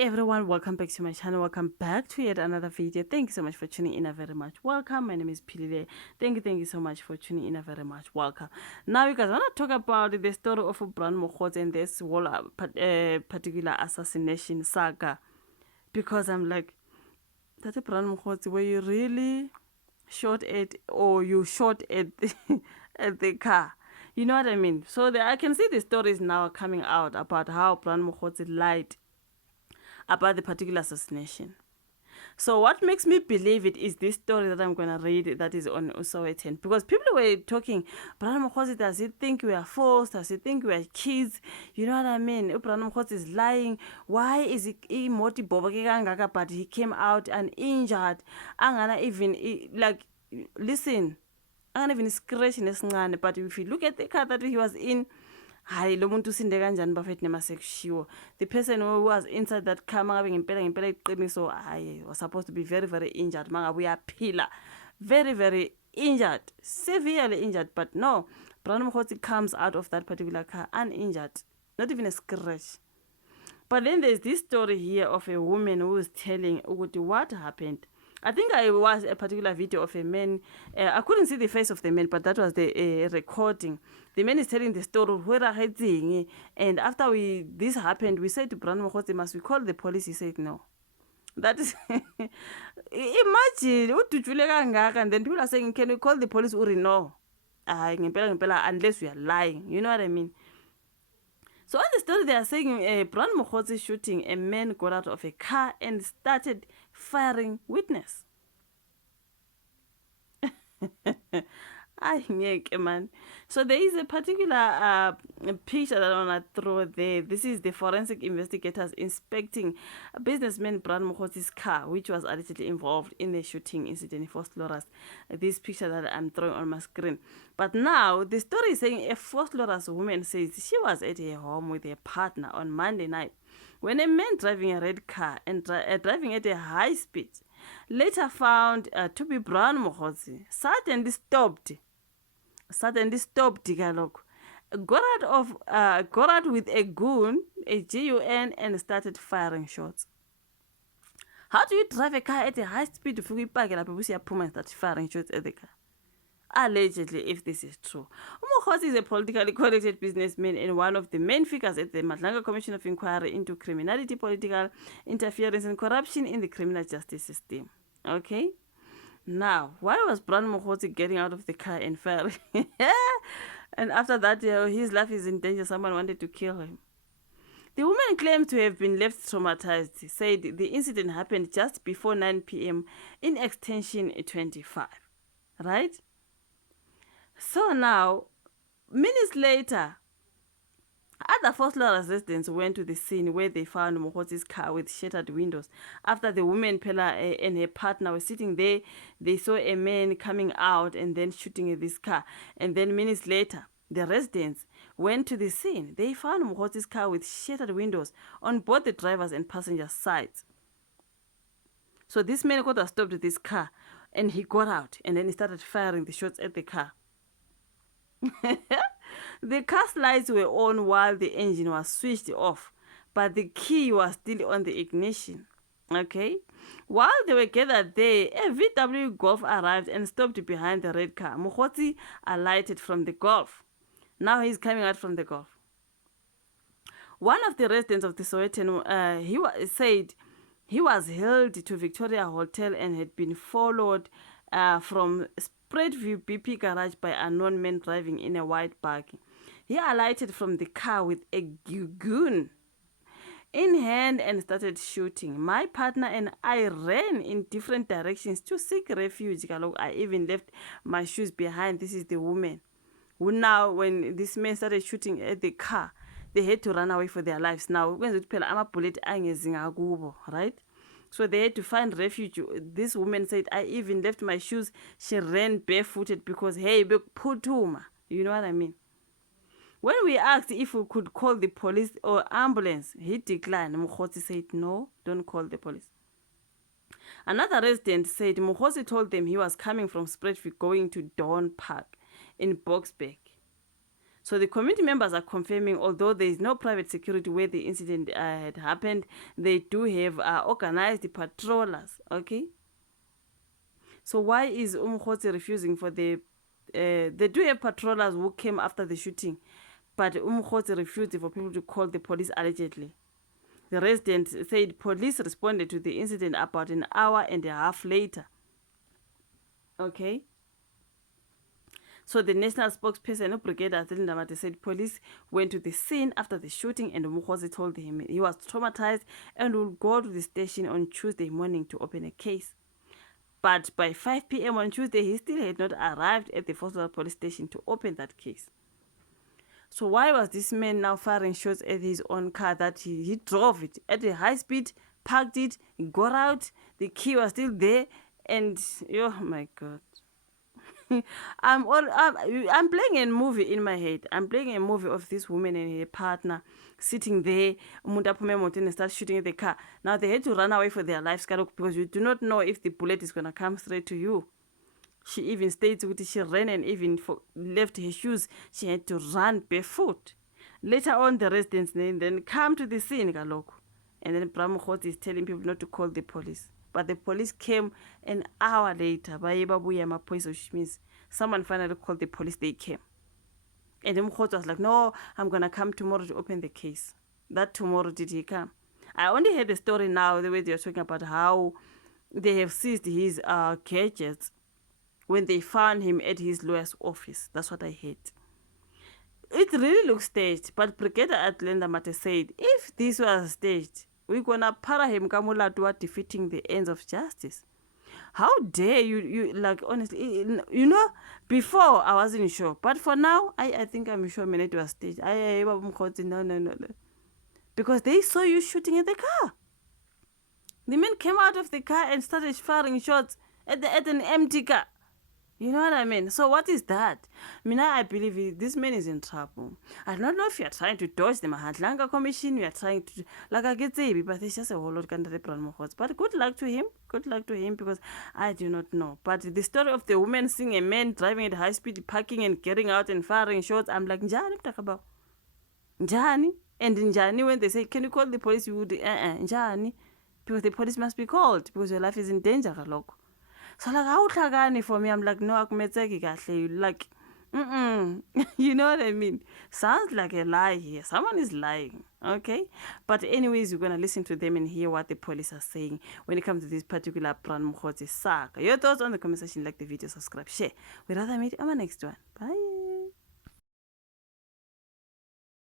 everyone, welcome back to my channel. Welcome back to yet another video. Thank you so much for tuning in. Very much welcome. My name is Pilile. Thank you so much for tuning in. Very much welcome. Now you guys want to talk about the story of Brown Mokgotsi and this whole particular assassination saga, because I'm like, that Brown Mokgotsi, were you really shot at, or you shot at at the car? You know what I mean? So I can see the stories now coming out about how Brown Mokgotsi lied about the particular assassination. So what makes me believe it is this story that I'm going to read that is on Sowetan. Because people were talking, Brown Mokgotsi, does he think we are forced? Does he think we are kids? You know what I mean? Brown Mokgotsi is lying. Why is he moti boba, but he came out uninjured? Angana even, like, listen, angana even scratch in his ngane. But if you look at the car that he was in, the person who was inside that car was supposed to be very, very injured. We are very, very injured, severely injured. But no, Brown Mokgotsi comes out of that particular car uninjured, not even a scratch. But then there's this story here of a woman who is telling what happened. I think I watched a particular video of a man. I couldn't see the face of the man, but that was the recording. The man is telling the story. And after this happened, we said to Brown Mokgotsi, must we call the police? He said no. That is, imagine, and then people are saying, can we call the police? Uri, no. Unless we are lying. You know what I mean? So on the story, they are saying Brown Mokgotsi shooting, a man got out of a car and started firing witness. Man. So there is a particular picture that I want to throw there. This is the forensic investigators inspecting businessman Brown Mokgotsi's car, which was allegedly involved in the shooting incident in Fort Loras. This picture that I'm throwing on my screen. But now the story is saying a Fort Loras woman says she was at her home with her partner on Monday night when a man driving a red car and driving at a high speed, later found to be Brown Mokgotsi, suddenly stopped, got out with a gun, and started firing shots. How do you drive a car at a high speed if you start firing shots at the car? Allegedly, if this is true. Mokgotsi is a politically connected businessman and one of the main figures at the Madlanga Commission of Inquiry into Criminality, Political Interference and Corruption in the Criminal Justice System. Okay? Now, why was Brown Mokgotsi getting out of the car and firing? And after that, his life is in danger. Someone wanted to kill him. The woman claimed to have been left traumatized, said the incident happened just before 9 p.m. in Extension 25. Right? So now, minutes later, other Fort Loras residents went to the scene where they found Mokgotsi's car with shattered windows. After the woman Pella and her partner were sitting there, they saw a man coming out and then shooting at this car. And then minutes later, the residents went to the scene. They found Mokgotsi's car with shattered windows on both the driver's and passenger sides. So this man got stopped this car and he got out and then he started firing the shots at the car. The car's lights were on while the engine was switched off, but the key was still on the ignition. Okay? While they were gathered there, a VW Golf arrived and stopped behind the red car. Mokgotsi alighted from the Golf. Now he's coming out from the Golf. One of the residents of the Sowetan, said he was hailed to Victoria Hotel and had been followed from Spreadview BP garage by unknown men driving in a white buggy. He alighted from the car with a gun in hand and started shooting. My partner and I ran in different directions to seek refuge. I even left my shoes behind. This is the woman who now, when this man started shooting at the car, they had to run away for their lives. Now, right? So they had to find refuge. This woman said, I even left my shoes. She ran barefooted because, hey, putuma. You know what I mean? When we asked if we could call the police or ambulance, he declined. Mokgotsi said, no, don't call the police. Another resident said Mokgotsi told them he was coming from Spreadview going to Dawn Park in Boksburg. So the community members are confirming, although there is no private security where the incident had happened, they do have organized patrollers, okay? So why is Mokgotsi refusing for the... they do have patrollers who came after the shooting, but Mokgotsi refused for people to call the police allegedly. The resident said police responded to the incident about an hour and a half later. Okay? So the national spokesperson, Brigadier Ndamate, said police went to the scene after the shooting, and Mokgotsi told him he was traumatized and would go to the station on Tuesday morning to open a case. But by 5 p.m. on Tuesday, he still had not arrived at the Vosloorus police station to open that case. So why was this man now firing shots at his own car that he drove it at a high speed, parked it, got out, the key was still there, and oh my God. I'm playing a movie in my head. I'm playing a movie of this woman and her partner sitting there. And start shooting at the car. Now they had to run away for their lives because you do not know if the bullet is gonna come straight to you. She even states that she ran and even left her shoes. She had to run barefoot. Later on, the residents then come to the scene, and then Brown Mokgotsi is telling people not to call the police. But the police came an hour later, which means someone finally called the police, they came. And then Mokgotsi was like, no, I'm going to come tomorrow to open the case. That tomorrow did he come? I only heard the story now, the way they're talking about how they have seized his gadgets when they found him at his lawyer's office. That's what I heard. It really looks staged, but Brigadier Ndamate said, if this was staged, we're gonna para him kamula defeating the ends of justice. How dare you like, honestly, before I wasn't sure, but for now, I think I'm sure it was staged. No. Because they saw you shooting at the car. The man came out of the car and started firing shots at an empty car. You know what I mean? So what is that? I believe this man is in trouble. I don't know if you are trying to dodge the Mahatlanga Commission, you are trying to, like I get say, but there's just a whole lot of Brown Mokgotsi. But good luck to him. Good luck to him, because I do not know. But the story of the woman seeing a man driving at high speed, parking and getting out and firing shots, I'm like, Njani, talk about Njani. And in Njani, when they say, can you call the police? You would, Njani. Because the police must be called, because your life is in danger, look. So like, how tlagani for me? I'm like, no, akumetseki kahle. Like, you know what I mean? Sounds like a lie here. Someone is lying, okay? But anyways, we're going to listen to them and hear what the police are saying when it comes to this particular Brown Mokgotsi saga. Your thoughts on the comment section, like the video, subscribe, share. We'd rather meet on my next one. Bye.